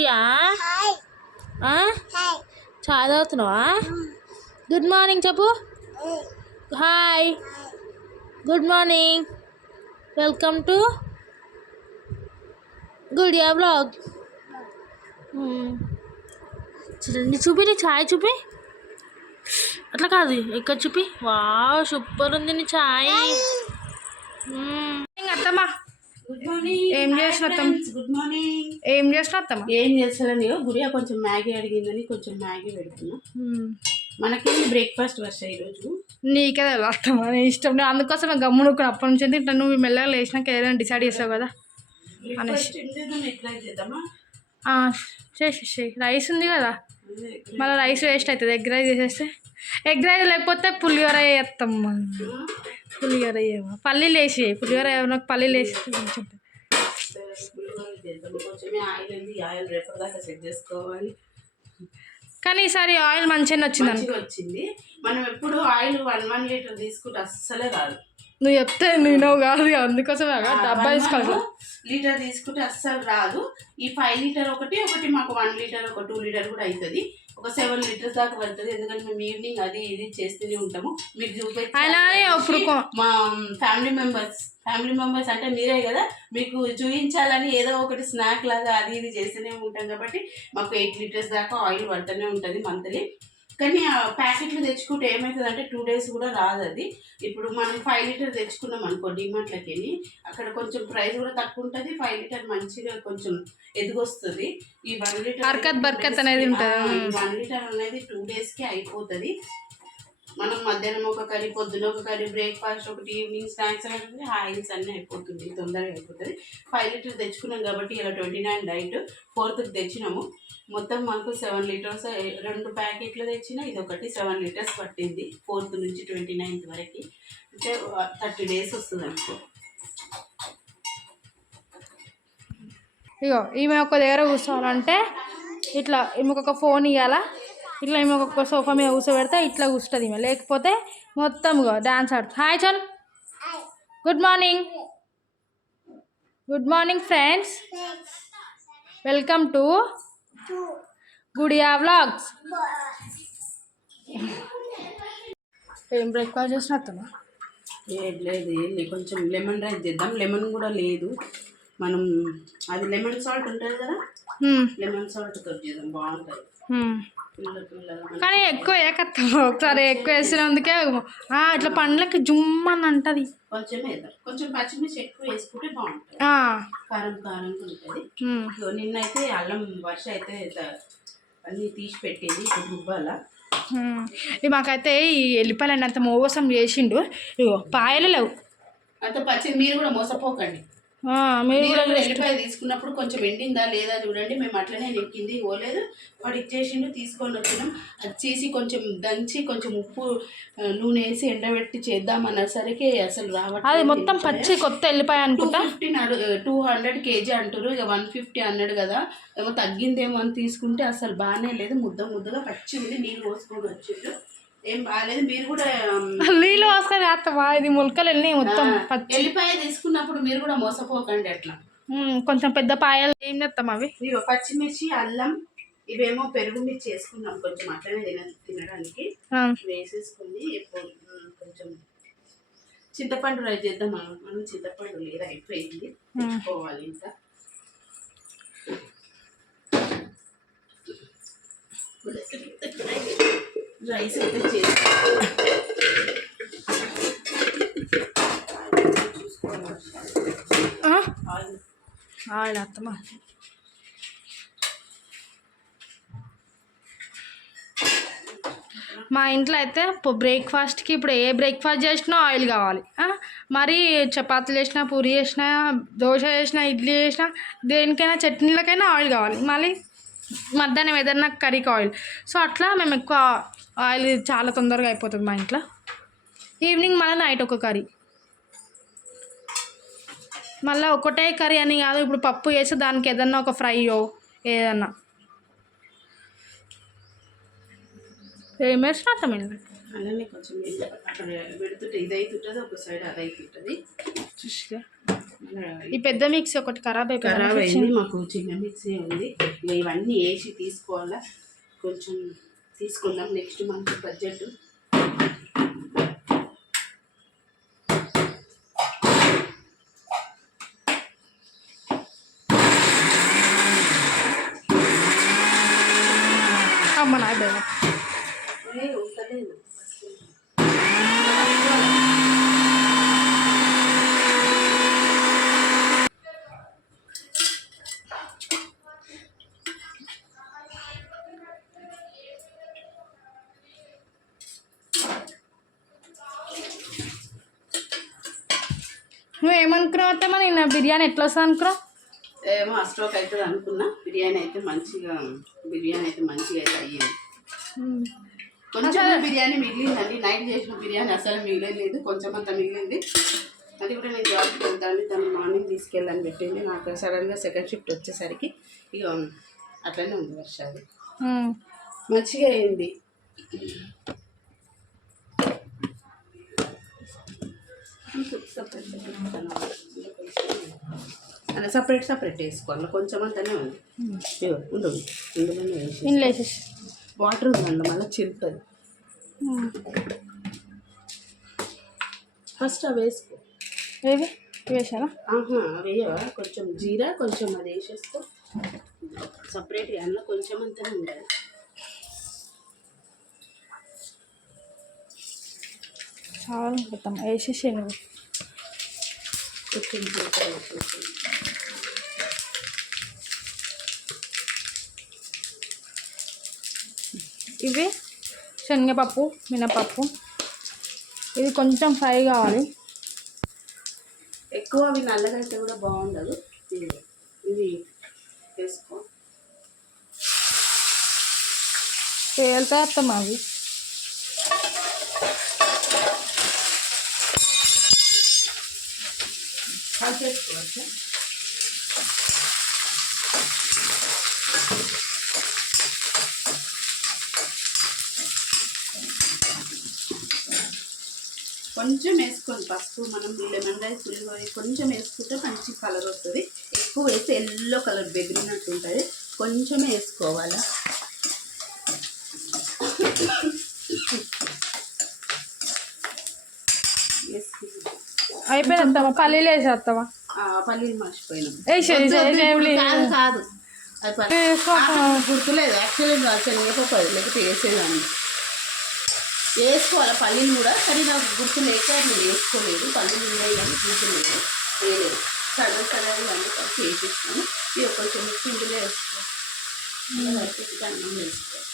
గుడియా చాయ్ తాగుతున్నావా? Good morning చెప్పు. Hi, good morning, welcome to Gudiya blog. చూడండి, చూపి నీ చాయ్ చూపి. అట్లా కాదు, ఇక్కడ చూపి. వావ్, సూపర్ ఉంది నీ చాయ్. అత్తమ్మా ఏం చేసిన గుడ్ మార్నింగ్. ఏం చేసిన అత్తమ్మా? ఏం చేస్తాను, గుడియా కొంచెం మ్యాగీ అడిగిందని కొంచెం మ్యాగీ పెడుతున్నా. మనకి బ్రేక్ఫాస్ట్ వర్ష ఈరోజు. నీకే అత్తమ్మా, నీ ఇష్టం. నేను అందుకోసం గమ్మునుకుని అప్పటి నుంచి తింటా. నువ్వు మెల్లగా లేచినాక ఏదైనా డిసైడ్ చేస్తావు కదా అనేసి. చేసేసి రైస్ ఉంది కదా, మళ్ళీ రైస్ వేస్ట్ అవుతుంది. ఎగ్ రైస్ చేసేస్తే, ఎగ్ రైస్ లేకపోతే పులిహోర వేస్తామ్మా. పులిహోర వేయమా, పల్లీలు వేసి పులిహోర నాకు పల్లీలు వేసి కొంచెం. కానీ ఈసారి ఆయిల్ మంచిగా వచ్చింది. మనం ఎప్పుడు ఆయిల్ 1 లీటర్ తీసుకుంటే అస్సలే రాదు. నువ్వు చెప్తే నేను కాదు, అందుకోసమే డబ్బా తీసుకోవాలి. లీటర్ తీసుకుంటే అస్సలు రాదు. ఈ 5 లీటర్ ఒకటి మాకు 1 లీటర్, ఒక 2 లీటర్ కూడా అవుతుంది. ఒక 7 లీటర్స్ దాకా పడుతుంది. ఎందుకంటే మేము ఈవినింగ్ అది ఇది చేస్తూనే ఉంటాము. మీకు చూపించాలి, మా ఫ్యామిలీ మెంబర్స్ అంటే మీరే కదా, మీకు చూపించాలని ఏదో ఒకటి స్నాక్ లాగా అది ఇది చేస్తూనే ఉంటాం. కాబట్టి మాకు 8 లీటర్స్ దాకా ఆయిల్ పడుతూనే ఉంటుంది మంత్లీ. కానీ ఆ ప్యాకెట్లు తెచ్చుకుంటే ఏమవుతుంది అంటే 2 days కూడా రాదు అది. ఇప్పుడు మనం 5 లీటర్ తెచ్చుకున్నాం అనుకో డిమార్ట్లకి వెళ్ళి, అక్కడ కొంచెం ప్రైస్ కూడా తక్కువ ఉంటుంది. 5 లీటర్ మంచిగా కొంచెం ఎదుగొస్తుంది. ఈ 1 లీటర్ అనేది ఉంటుంది. 1 లీటర్ అనేది 2 daysకే అయిపోతుంది. మనం మధ్యాహ్నం ఒక కర్రీ, పొద్దున ఒక కర్రీ, బ్రేక్ఫాస్ట్ ఒకటి, ఈవినింగ్ స్నాక్స్ అనేది ఆయిల్స్ అన్నీ అయిపోతుంది, తొందరగా అయిపోతుంది. 5 లీటర్ తెచ్చుకున్నాం కాబట్టి ఇలా 29 డైట్ 4th తెచ్చినాము. మొత్తం మాకు 7 లీటర్స్, 2 ప్యాకెట్లు తెచ్చిన. ఇది ఒకటి 7 లీటర్స్ పట్టింది 4th నుంచి 29th వరకు. అంటే 30 days వస్తుంది అనుకో. ఇగో ఈమె ఒక దగ్గర కూర్చోవాలంటే ఇట్లా, ఈమెకు ఒక ఫోన్ ఇవ్వాలా, ఇట్లా ఈమె ఒక సోఫా మీద కూర్చోబెడితే ఇట్లా కూర్చుంటుంది ఈమె. లేకపోతే మొత్తం డాన్స్ ఆడుతుంది. హాయ్ చల్, good morning. Good morning friends, welcome to Gudiya vlogs. ఏం బ్రేక్ఫాస్ట్ చేసిన అత్తమ్మా? లేదు, కొంచెం లెమన్ రైస్ చేద్దాం. లెమన్ కూడా లేదు. మనం అది లెమన్ సాల్ట్ ఉంటుంది కదా, లెమన్ సాల్ట్ తోటి చేద్దాం, బాగుంటుంది. కానీ ఎక్కువ వేయకత్తమ్మా, ఒకసారి ఎక్కువ వేసినందుకే ఇట్లా పండ్లకి జుమ్మని అంటది. కొంచెం వేద్దాం, కొంచెం పచ్చిమిర్చి ఎక్కువ వేసుకుంటే బాగుంటుంది, కారం కారంగా ఉంటుంది. నిన్నైతే అల్లం వర్ష అయితే అన్నీ తీసి పెట్టేది, ఇప్పుడు రుబ్బాల. మాకైతే ఈ ఎల్లిపాయలు అంత మోసం చేసిండు. ఇగో పాయలు లేవు అంత పచ్చి. మీరు కూడా మోసపోకండి. మీరు కూడా ఎల్లిపాయ తీసుకున్నప్పుడు కొంచెం ఎండిందా లేదా చూడండి. మేము అట్లనే నెక్కింది పోలేదు, వాడు ఇచ్చేసిండు, తీసుకొని వచ్చినాం. అది చేసి కొంచెం దంచి కొంచెం ఉప్పు నూనె వేసి ఎండబెట్టి చేద్దామన్నసరికి అసలు రావట్లేదు. అది మొత్తం పచ్చి కొత్త ఎల్లిపాయ అనుకుంటా. 200 kg అంటారు, ఇక 150 అన్నాడు కదా, ఏమో తగ్గిందేమో అని తీసుకుంటే అసలు బాగానే లేదు. ముద్దగా పచ్చి ఉంది. నీళ్ళు పోసుకొని వచ్చిండు, ఏం బాగాలేదు. మీరు కూడా నీళ్ళు పోసుకొని వేస్తావా? ఇది ములకలు వెళ్ళి మొత్తం పచ్చి. ఎల్లిపాయ తీసుకున్నప్పుడు మీరు కూడా మోసపోకండి అట్లా. కొంచెం పెద్ద పాయలు ఏం చేస్తాం అవి. పచ్చిమిర్చి, అల్లం, ఇవేమో పెరుగు మిర్చి వేసుకున్నాం కొంచెం, అట్లనే తినడానికి వేసేసుకుని. కొంచెం చింతపండు రైస్ చేద్దాం. మనం చింతపండు లేదు, అయిపోయింది, తెచ్చుకోవాలి ఇంకా. రైస్ అయితే చేసి అత్తమ్మా. మా ఇంట్లో అయితే బ్రేక్ఫాస్ట్కి ఇప్పుడు ఏ బ్రేక్ఫాస్ట్ చేసినా ఆయిల్ కావాలి. మరి చపాతీలు చేసినా, పూరి చేసినా, దోశ చేసినా, ఇడ్లీ చేసినా, దేనికైనా చట్నీలకైనా ఆయిల్ కావాలి. మళ్ళీ మధ్యాహ్నం ఏదైనా కర్రీకి ఆయిల్. సో అట్లా మేము ఎక్కువ ఆయిల్ చాలా తొందరగా అయిపోతుంది మా ఇంట్లో. ఈవినింగ్ మళ్ళీ నైట్ ఒక కర్రీ, మళ్ళీ ఒకటే కర్రీ అని కాదు. ఇప్పుడు పప్పు వేసి దానికి ఏదన్నా ఒక ఫ్రైయో ఏదన్నా ఏం వేసినా అర్థమైంది. అలానే కొంచెం అక్కడ పెడుతుంటే ఇది అవుతుంటుంది, ఒక సైడ్ అది అవుతుంటుంది. చూసిగా ఈ పెద్ద మిక్సీ ఒకటి ఖరాబ్ ఖరాబ్ అయిపోయింది. అయింది, మాకు చిన్న మిక్సీ ఉంది. ఇక ఇవన్నీ వేసి తీసుకోవాలా, కొంచెం తీసుకుందాం నెక్స్ట్ మంత్ బడ్జెట్. అమ్మ నా భయం. ఉంటలేదు నువ్వేమనుకున్నావు అత్తమ్మ నిన్న బిర్యానీ ఎట్లా వస్తుంది అనుకున్నావు? ఏమో స్ట్రోక్ అవుతుంది అనుకున్నా. బిర్యానీ అయితే మంచిగా అయితే అయ్యింది. కొంచెం బిర్యానీ మిగిలిందండి, నైట్ చేసిన బిర్యానీ అసలు మిగిలేదు, కొంచెం అంత మిగిలింది. అది కూడా నేను జాబ్కి వెళ్తాను, దాన్ని మార్నింగ్ తీసుకెళ్ళని పెట్టింది. నాకు సడన్గా సెకండ్ షిఫ్ట్ వచ్చేసరికి ఇక అట్లనే ఉంది వర్షాలు. మంచిగా అయింది. సపరేట్ వేసుకోవాలి, కొంచెం అంతానే ఉంది. ఉండదు ఇందులోనే వేసేసి వాటర్ ఉందండి, మళ్ళీ చిరుతుంది. ఫస్ట్ అవి వేసుకో. ఏవి వేసారా? వేయవా? కొంచెం జీరా, కొంచెం అది వేసేసుకో సపరేట్గా, అందులో కొంచెం అంతానే ఉండాలి. చాలా మొత్తం వేసేసి నువ్వు కొంచెం జీరా వేసేసి. ఇవి శనగపప్పు, మినపప్పు, ఇది కొంచెం ఫ్రై కావాలి. ఎక్కువ అవి నల్లగా అయితే కూడా బాగుండదు. ఇవి వేసుకో. తేలుతాయి అత్తమ్మ అవి. కలిపేసుకోవచ్చు. కొంచెం వేసుకోండి పసుపు. మనం లెమన్ రైస్ కొంచెం వేసుకుంటే మంచి కలర్ వస్తుంది. ఎక్కువ వేస్తే ఎల్లో కలర్ బెదిరినట్టు ఉంటుంది, కొంచెమే వేసుకోవాలా. అయిపోయింది. పల్లీలు వేసేస్తావా? పల్లీలు మర్చిపోయినాం. కాదు అది గుర్తులేదు యాక్చువల్లీ. శనగపప్పు అది లేకపోతే వేసేదాన్ని. వేసుకోవాలి పల్లీలు కూడా, కానీ నాకు గుర్తు లేక నేను వేసుకోలేదు. పల్లీలు ఉన్నాయి కానీ గుర్తు లేదు, వేయలేదు. సగం అన్నీ కలిసి వేసేసినాము. ఇది కొంచెం ఇందులో వేసుకోవాలి, అన్నం వేసుకోవాలి.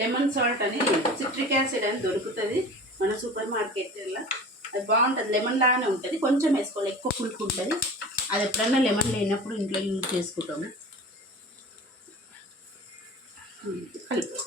లెమన్ సాల్ట్ అని, సిట్రిక్ యాసిడ్ అని దొరుకుతుంది మన సూపర్ మార్కెట్లో. అది బాగుంటుంది, లెమన్ లాగానే ఉంటుంది. కొంచెం వేసుకోవాలి, ఎక్కువ పులుపు ఉంటుంది. అది ఎప్పుడన్నా లెమన్ లేనప్పుడు ఇంట్లో యూజ్ చేసుకుంటాము. కలిపి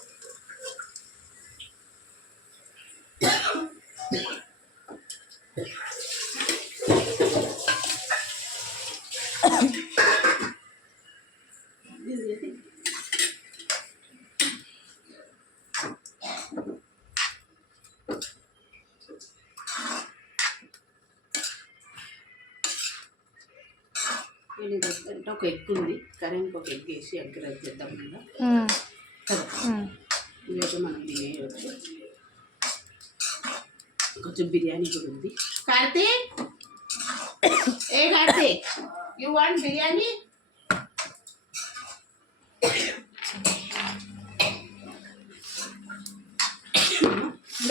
అంటే ఒక ఎగ్ ఉంది, కరెంట్ ఒక ఎగ్ వేసి ఎగ్ రైస్ చేద్దాం కదా. ఇదైతే మనం తినేయవచ్చు. కొంచెం బిర్యానీ కూడా ఉంది. కార్తీక్, ఏ కార్తీక్, యూ వాంట్ బిర్యానీ?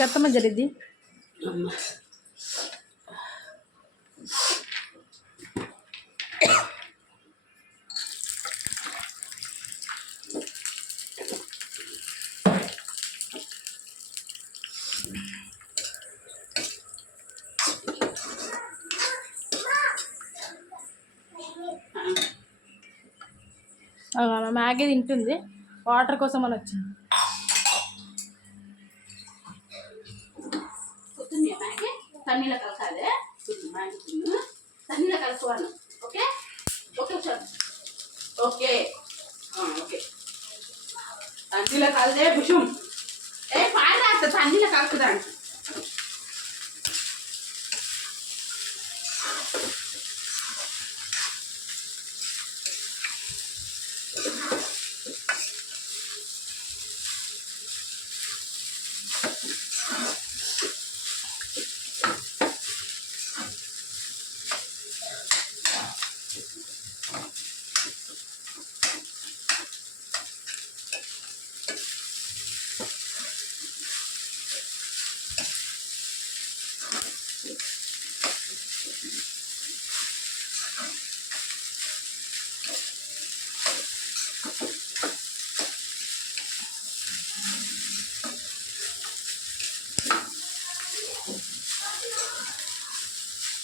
గత్తమ్మ జరిద్ది. మ్యాగీ తింటుంది, వాటర్ కోసం అని వచ్చింది. మ్యాగీ తమిళ కలకాలే మ్యాగీ. తన్నీలో కలుపుకోవాలి. Okay okay sir okay okay తన్నీలో కలిదే పుషం పారా తన్నీలో కలుపుదాం.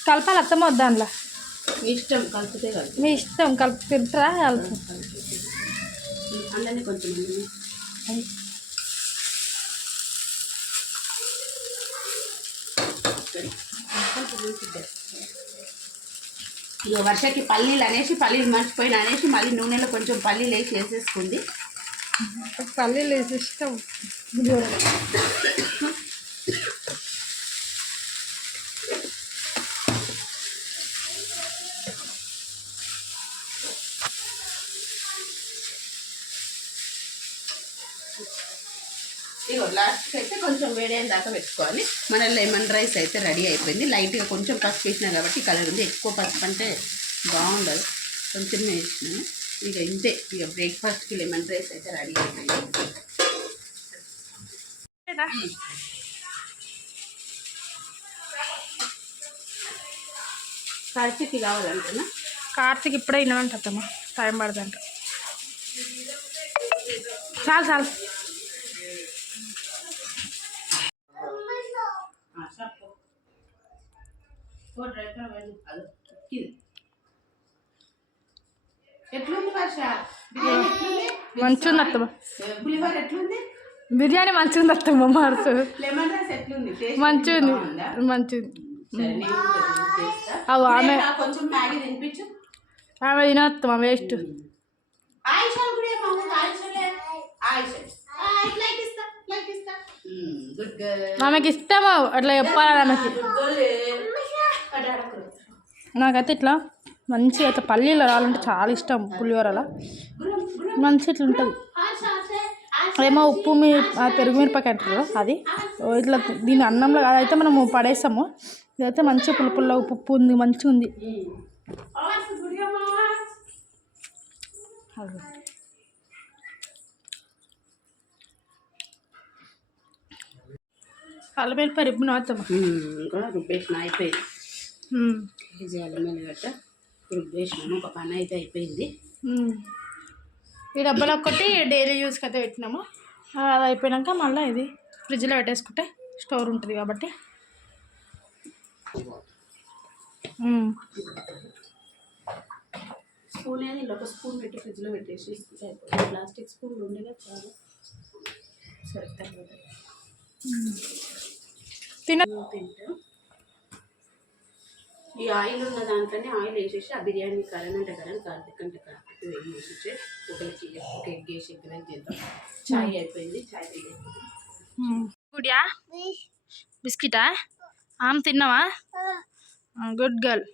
కలపాలి అత్తమ్మ వద్దా అందులో? మీ ఇష్టం, కలిపితే కలుపు. మీ ఇష్టం, కలిపి తింటారా? కలుపు అందులోనే కొంచెం ఇక వర్షకి పల్లీలు అనేసి పల్లీలు మర్చిపోయిన అనేసి మళ్ళీ నూనెలో కొంచెం పల్లీలు వేసి వేసేసుకుంది. పల్లీలు వేసి ఇష్టం. ఇగో లాస్ట్కి అయితే కొంచెం వేడైన దాకా పెట్టుకోవాలి. మన లెమన్ రైస్ అయితే రెడీ అయిపోయింది. లైట్గా కొంచెం పసుపు వేసినా కాబట్టి కలర్ ఉంది. ఎక్కువ పసుపు అంటే బాగుండదు, కొంచెం వేసినాను. ఇక ఇంతే, ఇక బ్రేక్ఫాస్ట్కి లెమన్ రైస్ అయితే రెడీ అయిపోయింది. కార్తీక్ కావాలంటున్నా. కార్తీక్ ఇప్పుడే వినమంటమ్మా, టైం పడుతుంట. చాలు చాలు. ఎట్లుంది వర్ష? మంచిగా ఉంది అత్తమ్మ. పులిహోర ఎట్లుంది? బిర్యానీ మంచిగా ఉంది అత్తమ్మ. మార్చు. లెమన్ రైస్ ఎట్లుంది? మంచిగా ఉంది, మంచిగా ఉంది. ఆమె కొంచెం మ్యాగీ తినిపించు. ఆమె తినత్తమ్మ, వేస్ట్. ఆమెకి ఇష్టము అట్లా చెప్పాలి ఆమెకి. నాకైతే ఇట్లా మంచిగా ఇట్లా పల్లీలు రావాలంటే చాలా ఇష్టం. పులిహోరలో మంచి ఇట్లా ఉంటుంది. ఏమో ఉప్పు పెరుగు మిరపకాయ అంటారు కదా, అది ఇట్లా దీని అన్నంలో అదైతే మనము పడేస్తాము. ఇదైతే మంచిగా పుల్ల ఉప్పు ఉంది, మంచిగా ఉంది. అల్లం వెల్లిపాయ రుబ్బిన రుబ్బేసిన అయిపోయింది. అల్లం వెల్లిగడ్డ రుబ్బేసినాము. ఒక పని అయితే అయిపోయింది. ఈ డబ్బాలో ఒకటి డైలీ యూస్కి అయితే పెట్టినాము. అది అయిపోయాక మళ్ళీ ఇది ఫ్రిడ్జ్లో పెట్టేసుకుంటే స్టోర్ ఉంటుంది కాబట్టి. స్పూన్ అనేది ఒక స్పూన్ పెట్టి ఫ్రిడ్జ్లో పెట్టేసి అయిపోతుంది. ప్లాస్టిక్ స్పూన్లు ఉండేగా చాలా సరే. తర్వాత తింటాం. ఈ ఆయిల్ ఉన్న దాంట్లోనే ఆయిల్ వేసేసి ఆ బిర్యానీ కరెంట్ కార్తీక్ వేసేసి ఒకరికి ఒక ఎగ్ వేసి ఎగ్ చేద్దాం. చాయ్ అయిపోయింది. చాయ్ గుడియా బిస్కెటా? ఆమె తిన్నావా? Good girl.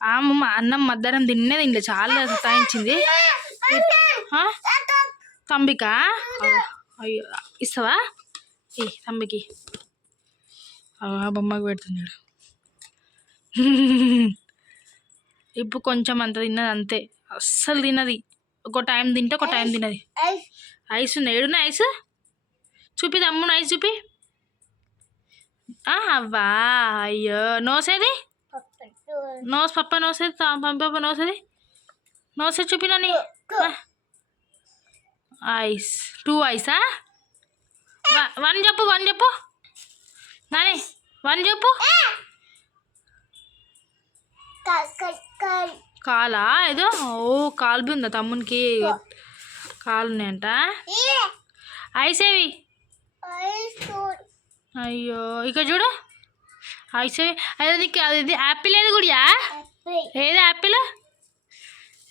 ఆమె అన్నం మధ్యాహ్నం తినలే, చాలా సతాయించింది. తంబికా? అయ్యో, ఇస్తావా? తంబికి బొమ్మకి పెడుతున్నాడు. ఇప్పుడు కొంచెం అంత తిన్నది అంతే, అస్సలు తిన్నది. ఒక టైం తింటే ఒక టైం తిన్నది. ఐస్ ఉంది, ఏడున్నా ఐస్? చూపి తమ్ముడు, ఐస్ చూపి. అవ్వా, అయ్యో. నోసేది? నోస్ పప్ప నోసేది, పంప నోసేది. నోసేది చూపినని. ఐస్ 2 ఐసా? 1 చెప్పు, 1 చెప్పు నాని, 1 చెప్పు. కాలా ఏదో? ఓ కాలు బి ఉందా తమ్మునికి? కాలు ఉన్నాయంట. ఐసేవి? అయ్యో, ఇక చూడు. అయితే అదే నీకు అది యాపిల్ ఏది కూడా ఏది యాపిల్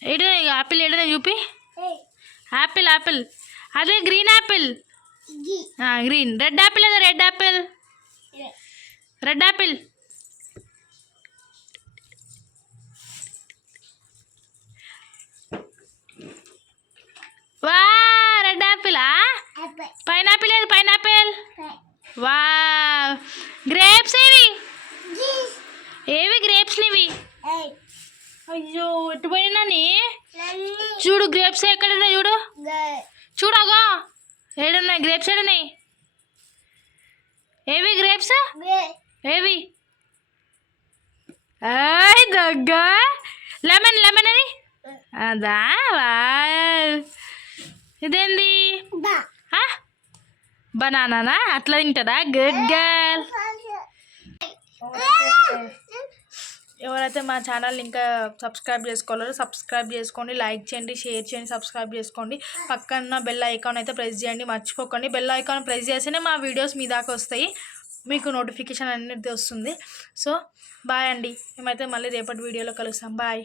ఏడు యాపిల్ ఏడో చూపి యాపిల్ యాపిల్ అదే green Apple green red Apple అదే రెడ్ యాపిల్ రెడ్ యాపిల్ వా రెడ్ యాపిలా పైనాపిల్ ఏది పైనాపిల్ వా గ్రేప్స్ ఏవి ఏవి గ్రేప్స్ ఇవి అయ్యో ఎటు పోయినాని చూడు గ్రేప్స్ ఎక్కడున్నాయి చూడు చూడగా ఏడున్నాయి గ్రేప్స్ ఏడున్నాయి ఏవి గ్రేప్స్ ఏవి ఏయ్ దగ్గ లెమన్ లెమన్ అది అదా ఇదేంది బనానానా అట్లా తింటుందా గుడ్ గర్ల్ ఎవరైతే మా ఛానల్ ఇంకా సబ్స్క్రైబ్ చేసుకోవాలో సబ్స్క్రైబ్ చేసుకోండి లైక్ చేయండి షేర్ చేయండి సబ్స్క్రైబ్ చేసుకోండి పక్కన బెల్ ఐకాన్ అయితే ప్రెస్ చేయండి మర్చిపోకండి బెల్ ఐకాన్ ప్రెస్ చేస్తేనే మా వీడియోస్ మీ దాకా వస్తాయి మీకు నోటిఫికేషన్ అనేది వస్తుంది సో బాయ్ అండి మేమైతే మళ్ళీ రేపటి వీడియోలో కలుస్తాం బాయ్